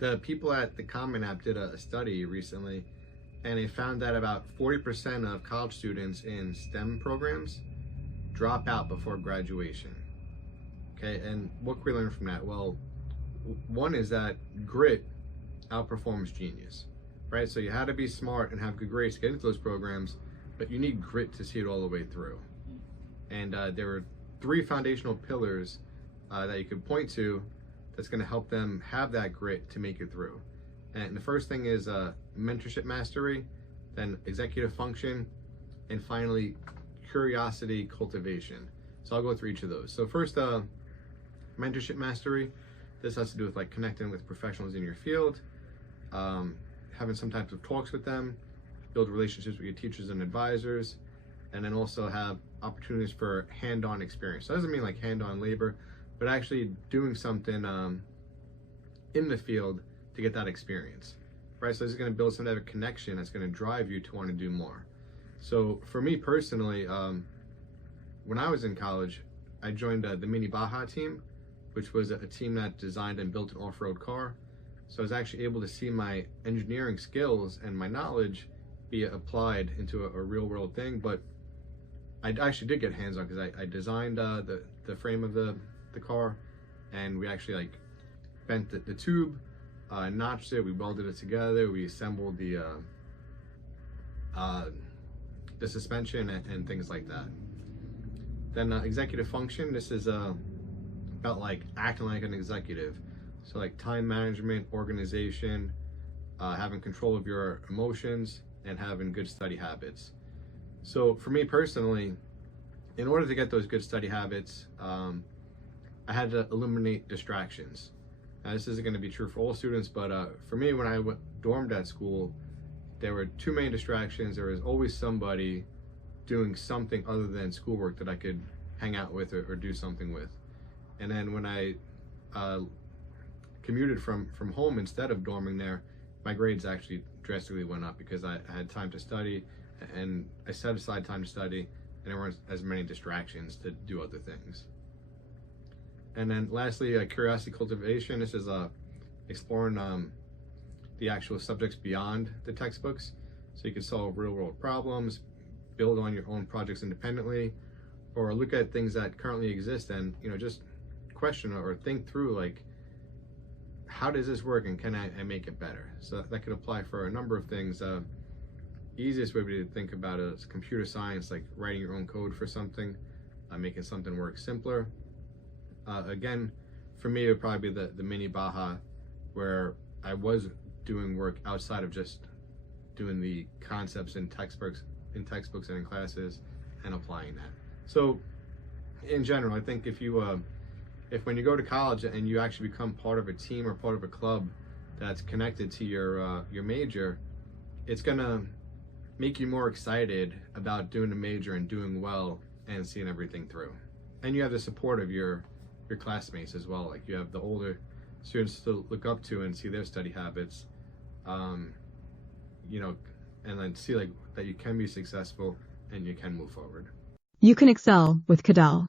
The people at the Common App did a study recently, and they found that about 40% of college students in STEM programs drop out before graduation. Okay, and what can we learn from that? Well, one is that grit outperforms genius, right? So you had to be smart and have good grades to get into those programs, but you need grit to see it all the way through. And there were three foundational pillars that you could point to that's going to help them have that grit to make it through. And the first thing is mentorship mastery, then executive function, and finally curiosity cultivation. So I'll go through each of those. So first, mentorship mastery. This has to do with like connecting with professionals in your field, having some types of talks with them, build relationships with your teachers and advisors, and then also have opportunities for hand-on experience. So that doesn't mean like hand-on labor, but actually doing something in the field to get that experience, right? So this is going to build some type of connection that's going to drive you to want to do more. So for me personally, when I was in college, I joined the Mini Baja team, which was a team that designed and built an off-road car. So I was actually able to see my engineering skills and my knowledge be applied into a real-world thing. But I actually did get hands-on because I designed the frame of the car, and we actually like bent the tube, notched it, we welded it together, we assembled the suspension and things like that. Then executive function, this is about like acting like an executive. So like time management, organization, having control of your emotions, and having good study habits. So for me personally, in order to get those good study habits, I had to eliminate distractions. Now this isn't going to be true for all students, but for me, when I dormed at school, there were too many distractions. There was always somebody doing something other than schoolwork that I could hang out with or do something with. And then when I commuted from home instead of dorming there, my grades actually drastically went up because I had time to study, and I set aside time to study, and there weren't as many distractions to do other things. And then lastly, curiosity cultivation. This is exploring the actual subjects beyond the textbooks. So you can solve real world problems, build on your own projects independently, or look at things that currently exist and just question or think through like, how does this work and can I make it better? So that could apply for a number of things. Easiest way to think about it is computer science, like writing your own code for something, making something work simpler. Again, for me, it would probably be the Mini Baja, where I was doing work outside of just doing the concepts in textbooks and in classes and applying that. So in general, I think if when you go to college and you actually become part of a team or part of a club that's connected to your major, it's gonna make you more excited about doing the major and doing well and seeing everything through. And you have the support of your classmates as well. Like you have the older students to look up to and see their study habits, and then see like that you can be successful and you can move forward. You can excel with Cadell.